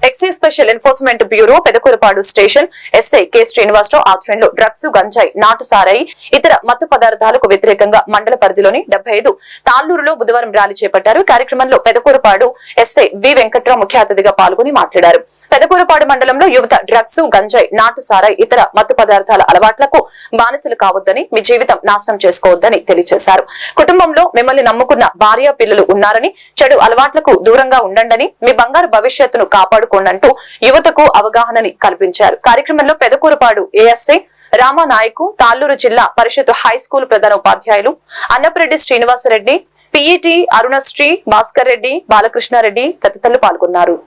Excise special enforcement bureau Pedakurapadu station SI K Srinivasarao ఆధ్వర్యంలో drugs గంజాయి నాటు సారాయి ఇతర మత్తు పదార్థాలకు వ్యతిరేకంగా మండల పరిధిలోని 75 తాళ్లూరులో బుధవారం ర్యాలీ చేపట్టారు. కార్యక్రమంలో పెదకూరపాడు ఎస్ఐ వి వెంకట్రావు ముఖ్య అతిథిగా పాల్గొని మాట్లాడారు. పెదకూరపాడు మండలంలో యువత డ్రగ్స్ గంజాయి నాటు సారాయి ఇతర మత్తు పదార్థాల అలవాట్లకు బానిసలు కావద్దని, మీ జీవితం నాశనం చేసుకోవద్దని తెలియజేశారు. కుటుంబంలో మిమ్మల్ని నమ్ముకున్న భార్య పిల్లలు ఉన్నారని, చెడు అలవాట్లకు దూరంగా ఉండండి, మీ బంగారు భవిష్యత్తును కాపాడుకోండంటూ యువతకు అవగాహనని కల్పించారు. కార్యక్రమంలో పెదకూరపాడు ఏఎస్ఐ రామానాయకు, తాళ్లూరు జిల్లా పరిషత్ హై స్కూల్ ప్రధాన ఉపాధ్యాయులు అన్నపరెడ్డి శ్రీనివాసరెడ్డి, పిఈటి అరుణశ్రీ, భాస్కర్ రెడ్డి, బాలకృష్ణారెడ్డి తదితరులు పాల్గొన్నారు.